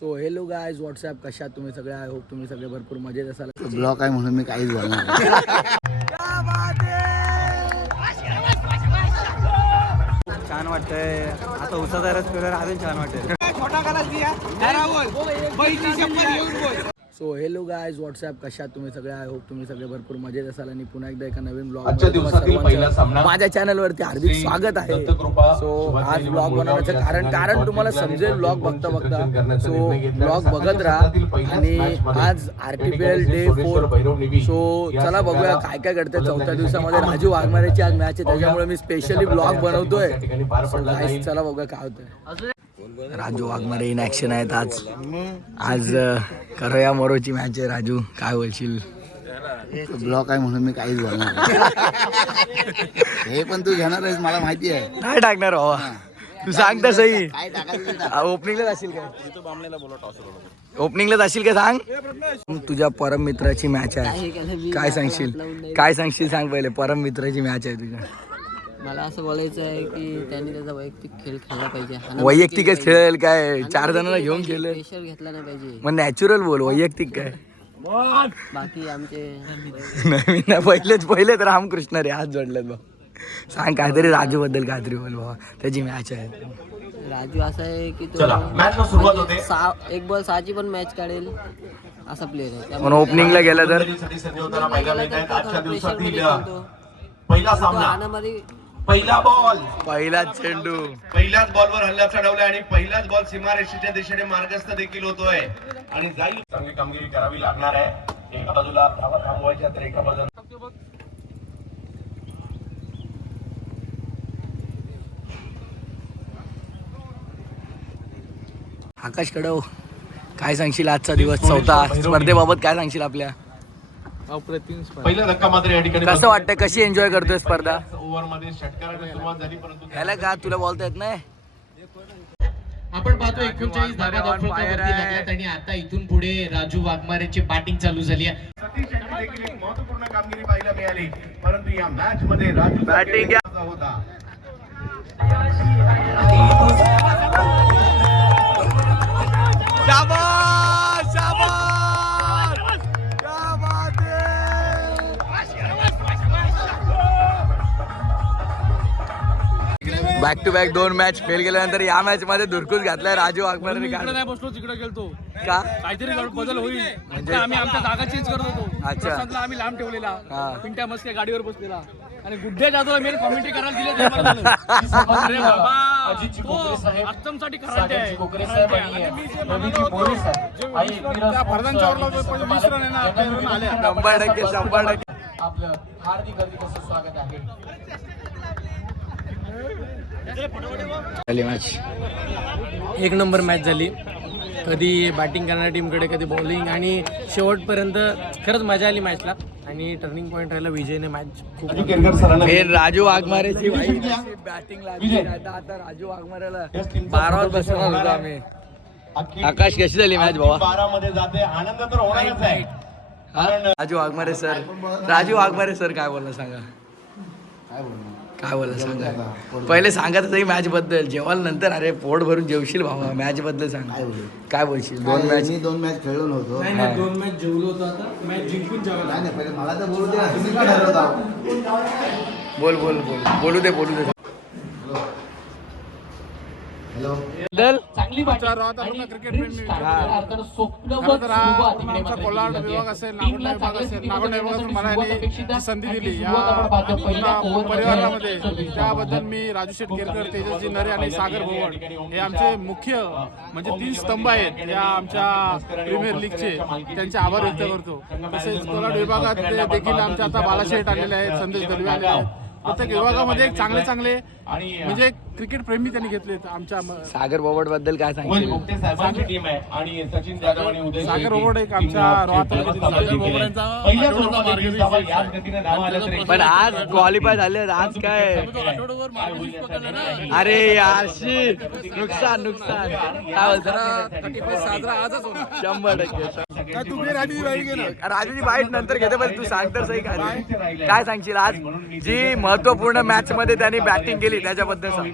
So hello guys WhatsApp कशात तुम्ही सगळे? आय होप तुम्ही सगळे भरपूर मजेत असाल. ब्लॉक आहे म्हणून मी काहीच बोलणार नाही. छान वाटतंय. आता उसाचा रस पिल्यावर अजून छान वाटतंय. सो हेलो गायज व्हॉट्सॲप कशात तुम्ही सगळे? आय होप तुम्ही सगळे भरपूर मजेत असाल. आणि पुन्हा एकदा एका नवीन ब्लॉग माझ्या चॅनलवरती हार्दिक स्वागत आहे. सो आज ब्लॉग बनवण्याचं कारण कारण तुम्हाला समजेल ब्लॉग बघता बघता. सो. ब्लॉग बघत राहा. आणि आज R T P L day four so चला बघूया काय काय घडतंय. चौथ्या दिवसामध्ये राजू वाघमारेची आज मॅच आहे. त्याच्यामुळे मी स्पेशली कशा ब्लॉग बनवतोय. चला बघूया काय होतंय. राजू वाघमारे इन ऍक्शन आहेत आज. आज करूया मोरोची मॅच आहे. राजू काय बोलशील? ब्लॉक आहे म्हणून मी काहीच बोलणार नाही. हे पण तू घेणार आहेस मला माहिती आहे. नाही टाकणार बाबा. तू सांग तर सही. काय. ओपनिंगला जाशील काय? ओपनिंगला जाशील का सांग? तुझ्या परम मित्राची मॅच आहे. काय सांगशील? काय सांगशील सांग पहिले. परम मित्राची मॅच आहे तुझ्या. मला असं बोलायचं आहे की त्यांनी त्याचा वैयक्तिक खेळ खेळला पाहिजे. वैयक्तिकच खेळेल काय. चार जणांना घेऊन खेळेल पाहिजे, प्रेशर घेतला नाही पाहिजे. मग नॅचरल बोल वैयक्तिक काय? बाकी आमचे नाही मी नाही पहिलेच पहिले तर रामकृष्ण रे हात जोडलेत भाऊ सांग काहीतरी राजू बद्दल काहीतरी बोल बाबा त्याची मॅच आहे. राजू असा आहे की तो सुरुवात होते. सहा एक बॉल सहाची पण मॅच काढेल. असा प्लेअर आहे. ओपनिंगला गेला तर. पहिला सामना. पहिला बॉल पहिलाच चेंडू. पहिल्याच बॉलवर हल्ला चढवलाय आणि पहिलाच बॉल सीमारेषेच्या दिशेने मार्गस्थ देखील होतोय. आणि जाईल. चांगली कामगिरी करावी लागणार आहे. एका बाजूला धावा थांबवायच्या तर एका बाजूला आकाश कडव काय सांगशील आजचा दिवस? चौथा. स्पर्धेबाबत काय सांगशील आपल्या? पहिला धक्का मात्र या ठिकाणी कसं वाटतं कशी एन्जॉय करतोय स्पर्धा? ओव्हरमध्ये षटकाराने सुरुवात झाली परंतु ह्याला का तुला बोलता येत नाही? आपण पाहतो एकोणचाळीस धावा वाघमारे धावफलकावरती. लागल्यात आणि आता इथून पुढे राजू वाघमारेची बॅटिंग चालू झाली आहे. सतीश यांची देखील एक महत्त्वपूर्ण कामगिरी पाहायला मिळाली. परंतु या मॅच मध्ये राजू Batting होता. बॅक टू बॅक दोन मॅच फेल गेल्यानंतर या मॅच मध्ये धुरकूस घातलाय राजू वाघमारे नाही बसलो तिकडे गेलतो. का? काहीतरी बदल होईल. म्हणजे आम्ही आमच्या जागा चेंज करत होतो. अच्छा. आम्ही लांब ठेवलेला. पिंट्या मस्के गाडीवर बसलेला. आणि गुड्डे जाधवला मेन कॉमेंट्री करायला दिले टक्के शंभर टक्के. आपलं हार्दिक हार्दिक असं स्वागत आहे. झाली मॅच एक नंबर मॅच झाली. कधी बॅटिंग करणाऱ्या टीमकडे कधी बॉलिंग आणि शेवटपर्यंत खरंच मजा आली मॅचला आणि टर्निंग पॉईंट राहिला विजयने मॅच खूप राजू वाघमारेची बॅटिंग लागली तर आता राजू वाघमारेला बारावर बसवणार होतो आम्ही. आकाश कशी झाली मॅच भावा? बारा मध्ये जाते. आनंद तर होणारच आहे. कारण राजू वाघमारे सर. राजू वाघमारे सर काय बोलला सांगा? काय बोलणार काय बोलला सांगा पहिले सांगा तरी मॅच बद्दल. जेवायला नंतर अरे पोट भरून जेवशील भावा मॅच बद्दल सांग. काय बोलू? काय बोलशील? दोन मॅच मी दोन मॅच खेळलो नव्हतो. नाही दोन मॅच जेवलो होतो आता. मॅच जिंकून नाही पहिले मला तर बोलू दे ना, तुम्ही का ठरवत. आहो बोल बोल बोल. बोलू दे बोलू दे. केली विभाग. असेल, नागोंडा विभाग असेल, नागोंडा विभागातून मला संधी दिली. या परिवारामध्ये त्याबद्दल. मी राजू शेठ केरकर तेजस्वी नरे आणि सागर भोवड हे आमचे मुख्य म्हणजे तीन स्तंभ आहेत या आमच्या प्रीमियर लीगचे त्यांचे आभार व्यक्त करतो. तसेच कोलाड विभागात ते देखील आमचे आता बालाशेठ आलेले आहेत संदेश दलवे आलेले आहेत. प्रत्येक विभागामध्ये एक चांगले चांगले म्हणजे क्रिकेट प्रेमी त्यांनी घेतले आमच्या सागर बोबडबद्दल काय उमेश सांगशील भोगटे साहेबांची टीम आहे आणि सचिन जाधव आणि उदय सागर ओवड एक आमच्या पण आज क्वालिफाय झाले आज काय? अरे यारशी नुकसान नुकसान. काय बोलतो? साजरा आजच शंभर टक्के राजूची बाईट नंतर घेते पण तू सांग तर सही काय काय सांगशील आज? जी महत्त्वपूर्ण मॅच मध्ये त्यांनी बॅटिंग केली त्याच्याबद्दल सांग.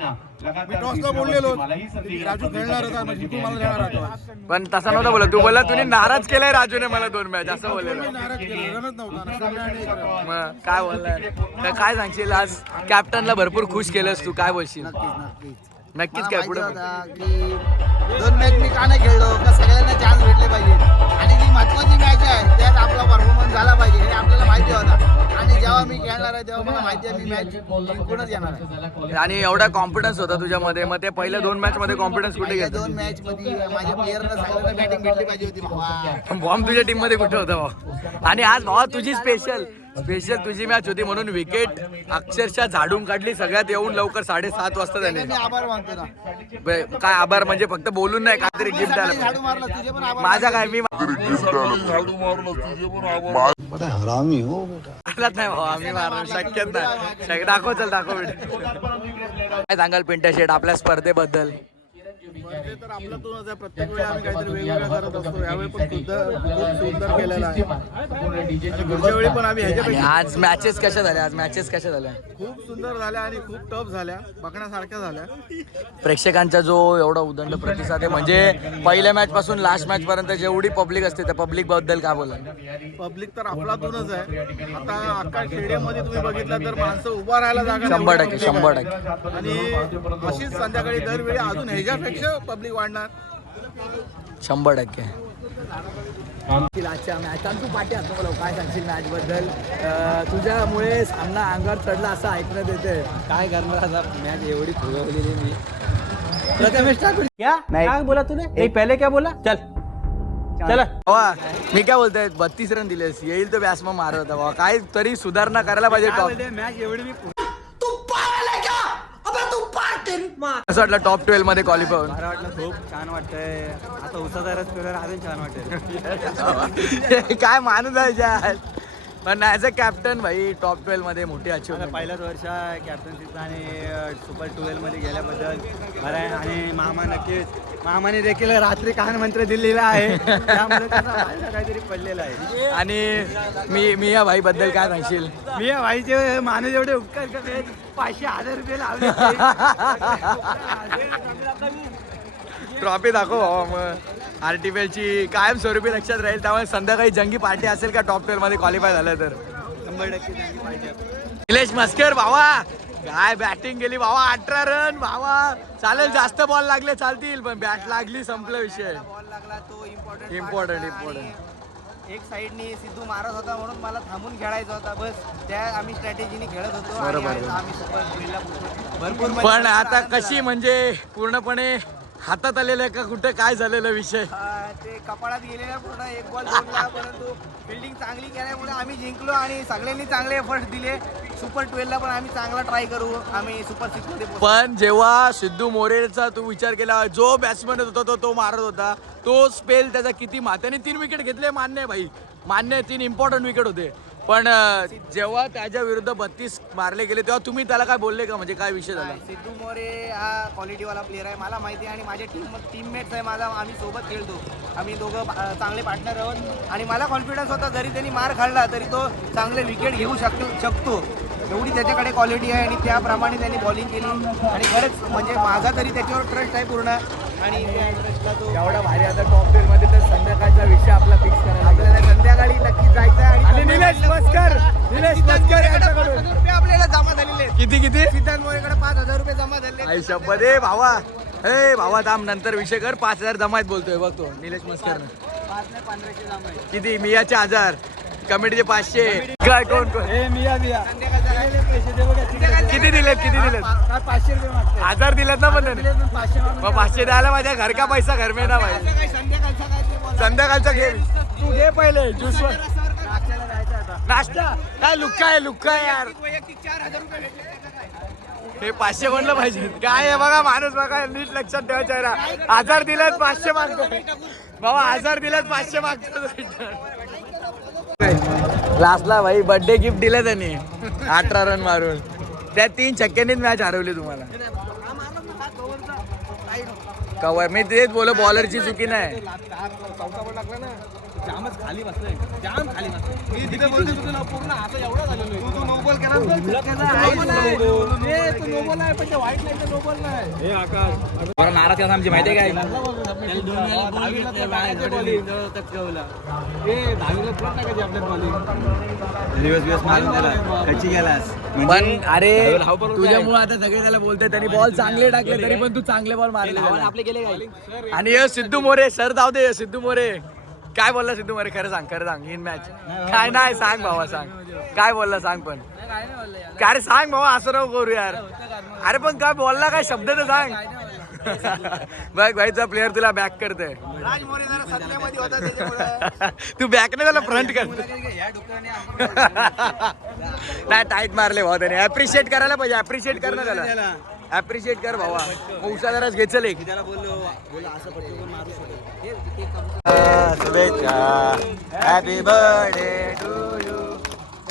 राजू खेळणार होता म्हणजे तू मला देणार होता. पण तसा नव्हता बोला तू बोला तुम्ही नाराज केलाय राजूने मला दोन मॅच असं बोललेलं. नाराज केलं. रनच नव्हता. ना सगळ्यांनी करावं. मग काय तर काय सांगशील आज? कॅप्टनला भरपूर खुश केलंस तू. काय बोलशील? नक्कीच नक्कीच. काय पुढे दोन मॅच मी का नाही खेळलो? का सगळ्यांना चान्स भेटले पाहिजे आणि जी महत्वाची मॅच आहे. त्यात आपला परफॉर्मन्स झाला पाहिजे हे आपल्याला माहिती होता. आणि जेव्हा मी खेळणार आहे तेव्हा मला माहिती आहे मी मॅच जिंकूनच येणार आहे. आणि एवढा कॉन्फिडन्स होता तुझ्यामध्ये. मग ते पहिल्या दोन मॅच मध्ये कॉन्फिडन्स कुठे घेतला दोन मॅच मध्ये माझ्या प्लेअरला सगळ्यांना बॅटिंग भेटली पाहिजे होती भावा बॉम्ब तुझ्या टीममध्ये कुठे होता आणि आज भावा तुझी स्पेशल स्पेशल तुझी मॅच होती म्हणून विकेट अक्षरशः झाडून काढली. सगळ्यात येऊन लवकर साडेसात वाजता त्याने. मी आभार मानतो ना. बे- काय आभार म्हणजे फक्त बोलून नाही काहीतरी गिफ्ट सकाळी द्यायला झाडू मारला तुझे पण आभार माझा काय मी हरामी हो मारलाच नाही भाऊ आम्ही मारणार शक्यच नाही. शक्य- दाखव चल दाखव. काय सांगाल पिंट्या शेट आपल्या स्पर्धेबद्दल? ते तर प्रत्येक वेळी आम्ही काहीतरी वेगवेगळं करत असतो. यावेळी पण सुंदर खूप सुंदर केलेलं आहे. आणि पुढच्या वेळी पण आम्ही आणि ह्याच्यापेक्षा आज मॅचेस कशा झाल्या? आज मॅचेस कशा झाल्या? खूप सुंदर झाल्या आणि खूप टफ झाल्या. बघण्यासारख्या झाल्या. प्रेक्षकांचा जो एवढा उदंड प्रतिसाद आहे म्हणजे पहिल्या मॅच पासून लास्ट मॅच पर्यंत जेवढी पब्लिक असते त्या पब्लिकबद्दल काय बोला पब्लिक तर आपलातूनच आहे. आता अख्खा स्टेडियममध्ये तुम्ही बघितलं तर माणसं उभा राहायला जागा नाही, शंभर टक्के, शंभर आहे. आणि अशीच संध्याकाळी दरवेळी अजून ह्याच्यापेक्षा पब्लिक वाढणार. शंभर टक्के. आजच्या मॅच तू पाठी असतो बोला काय सांगशील मॅच बद्दल तुझ्यामुळे सामना अंगावर चढला असं ऐकण्यात येते काय करणार आता? मॅच एवढी फुगवलेली मी. क्या? नाही. काय बोला तूने? नहीं पहले क्या बोला? चल. चल. मी काय बोलतोय? बत्तीस रन दिलेस येईल तो बॅट्समन मारत होता. काय तरी सुधारणा करायला पाहिजे मॅच एवढी मी असं वाटलं टॉप ट्वेल्वमध्ये क्वालिफाय होऊन? मला वाटलं खूप छान वाटतंय. आता उसाचा रस पिल्यावर अजून छान वाटेल. काय माणूस आहे यार. पण ऍज अ कॅप्टन भाई टॉप ट्वेल्वमध्ये मोठी आता अचिव्हमेंट पहिल्याच वर्ष आहे कॅप्टन्सीचा आणि सुपर ट्वेल्वमध्ये गेल्याबद्दल बरं आहे. आणि मामा नक्कीच मामाने देखील रात्री कान मंत्र दिलेला आहे. त्यामुळे त्याचा फायदा काहीतरी पडलेला आहे. आणि मी मी या भाई बद्दल काय सांगशील मी या भाईचे माणूस एवढे उपकार करते पाचशे हजार रुपये लावले ट्रॉफी दाखव भावा मग आरटीपीएल ची कायम स्वरूपी लक्षात राहील त्यामुळे संध्याकाळी जंगी पार्टी असेल का टॉप ट्वेल्वमध्ये क्वालिफाय झालं तर? शंभर टक्के निलेश मस्कर भावा! काय बॅटिंग केली भावा! अठरा रन भावा! चालेल जास्त बॉल लागले चालतील पण बॅट लागली संपला विषय. बॉल लागला तो इम्पॉर्टंट इम्पॉर्टंट इम्पॉर्टंट एक साईडनी सिद्धू मारत होता म्हणून मला थांबून खेळायचा होता. बस त्या आम्ही स्ट्रॅटेजीने खेळत होतो. बरोबर. आम्ही. भरपूर पण आता कशी. म्हणजे पूर्णपणे हातात आलेलं का कुठं? काय झालेला विषय? ते कपाळात गेलेला पूर्ण एक बॉल जोडला परंतु फिल्डिंग चांगली केल्यामुळे आम्ही जिंकलो आणि सगळ्यांनी चांगले एफर्ट दिले. सुपर ट्वेल्वला पण आम्ही चांगला ट्राय करू. आम्ही सुपर सिक्समध्ये. पण जेव्हा सिद्धू मोरेचा तू विचार केला जो बॅट्समॅन होता तो तो मारत होता तो स्पेल त्याचा किती मा त्याने तीन विकेट घेतले मान्य आहे भाई. मान्य तीन इम्पॉर्टंट विकेट होते. पण जेव्हा त्याच्या विरुद्ध बत्तीस मारले गेले तेव्हा तुम्ही त्याला काय बोलले का? म्हणजे काय विषय झाला? सिद्धू मोरे हा क्वालिटीवाला प्लेअर आहे मला माहिती आहे आणि माझे टीम टीममेट्स आहे माझा आम्ही सोबत खेळतो. आम्ही दोघं चांगले पार्टनर आहोत आणि मला कॉन्फिडन्स होता जरी त्यांनी मार खाल्ला तरी तो चांगले विकेट घेऊ शकतो शकतो. एवढी त्याच्याकडे क्वालिटी आहे आणि त्याप्रमाणे त्यांनी बॉलिंग केली. आणि खरंच म्हणजे माझा तरी त्याच्यावर ट्रस्ट आहे पूर्ण. आणि एवढा भारी आता टॉप टेन मध्ये तर संध्याकाळचा विषय आपला फिक्स करायला आपल्याला संध्याकाळी नक्कीच जायचं आहे आणि निलेश मस्कर निलेश मस्कर यांच्याकडून. हजार रुपये आपल्याला जमा झालेले किती किती? सिद्धांत मोरेकडे पाच हजार रुपये जमा आहेत. आई शपथ ए भावा. ए भावा थांब नंतर विषय कर. पाच हजार जमायत बोलतोय बघ तो निलेश मस्कर किती? मियाचे हजार. कमिटीचे पाचशे. काय कोण कोण? ए मिया मिया. संध्याकाळचा पैसे दिलेत किती दिलेत? काय पाचशे रुपये मागते हजार दिलेत ना पण त्याने. पाचशे मागून मग पाचशे द्यायला माझ्या घर का पैसा घर में ना भाई. काय संध्याकाळचा काय ते बोला. संध्याकाळचा खेळ तू घे पहिले ज्यूस नाश्त्याला जायचं आता. नाश्ता? काय लुक्का आहे लुक्का आहे यार. वैयक्तिक चार हजार रुपये भेटले त्याचं काय? हे पाचशे म्हणलं पाहिजे. काय आहे बघा माणूस बघा नीट लक्षात ठेवायचं आहे ना हजार दिलेत पाचशे मागतो बाबा हजार दिलेत पाचशे मागतो लास्टला भाई बर्थडे गिफ्ट दिलं त्यांनी. अठरा रन मारून. त्या तीन छक्क्यांनीच मॅच हरवली तुम्हाला. कवर मी तेच बोल बॉलरची चुकी नाही. जामच खाली बसलोय. जाम खाली बसलोय. मी तिथे बोलतो तुझं पूर्ण आता एवढा झालेलो तू नो? बॉल केला तू नो बॉल आहे. पण ते वाईट नाही नो बॉल नाही. हे आकाश. नाराज कसा आमची माहिती आहे काय? दिवस दिवस मारून दिला कच्ची गेलास. पण अरे तुझ्यामुळे आता सगळे त्याला बोलते त्यांनी बॉल चांगले टाकले तरी पण तू चांगले बॉल मारले आपले गेले काय? आणि हे सिद्धू मोरे सर जाऊ दे सिद्धू मोरे. काय बोलला सिद्धू मोरे? खरं सांग खरं सांग. इन मॅच काय नाही सांग भावा सांग. काय बोलला सांग पण. काय रे सांग भावा असं नको करू यार. अरे पण काय बोलला काय? शब्द तर सांग. बघ भाईचा प्लेअर तुला बॅक करतोय. राज मोरे जरा सत्यामध्ये होता त्याच्यामुळे. तू बॅक नाही त्याला फ्रंट कर. नाही टाईट मारले भाऊ त्याने. ऍप्रिशिएट करायला पाहिजे ऍप्रिशिएट कर ना त्याला. ऍप्रिशिएट कर भावा. उषा जराच घेचल एक. त्याला बोललो बोला असं पटकन मारू शकतो शुभेच्छा. Happy birthday to you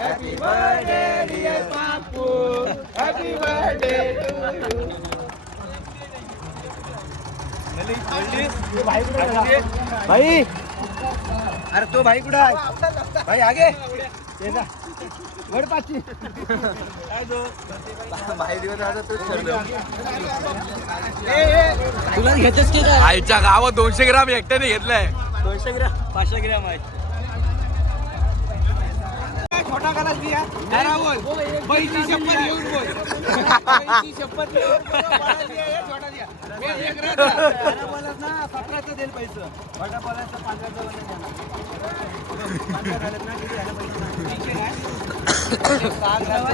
happy birthday dear Bapu happy birthday to you भाई. अरे तो भाई कुठं आहे? भाई आगे. तुला घेतच की काय? आईच्या गावात दोनशे ग्राम एकट्याने घेतलंय. दोनशे ग्राम पाचशे ग्राम आहे. छोटा गलास दिया बोल. बैची शपथ घेऊन बोल. बैची शपथ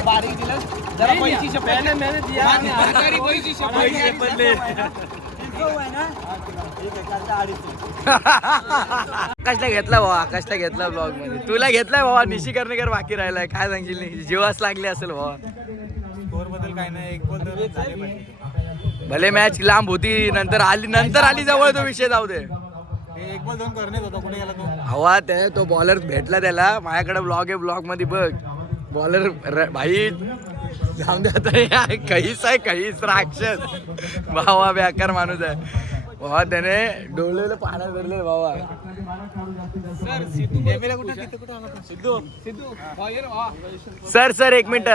बारीक दिलं जरा शपथ आकाशला घेतला भाऊ आकाशला घेतला ब्लॉगमध्ये. तुला घेतलाय भावा निशी कर्णेकर बाकी राहिलाय. काय सांगशील नाही जीवास लागले असेल भावा. बद्दल नाही एक तर झाले पाहिजे. भले मॅच लांब होती नंतर आली नंतर आली जवळ तो विषय जाऊ दे. हे एक बॉल दोन करण्यात होता कुठे गेला तो? हवा त्या तो बॉलर भेटला त्याला. माझ्याकडे ब्लॉग आहे ब्लॉगमध्ये बघ. बॉलर भाई जाऊन दे आता. या काहीच आहे काहीच राक्षस. भावा बेकार माणूस आहे. भावा त्याने डोळलेलं पाण्यात धरले भावा सर सर एक मिनिट.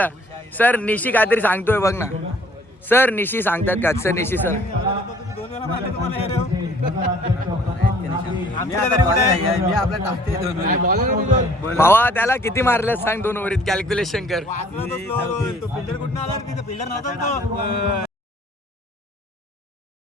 सर निशी काहीतरी सांगतोय बघ ना. सर निशी सांगतात का? सर निशी सर. भावा त्याला किती मारल्यात सांग दोन ओव्हरीत कॅल्क्युलेशन कर.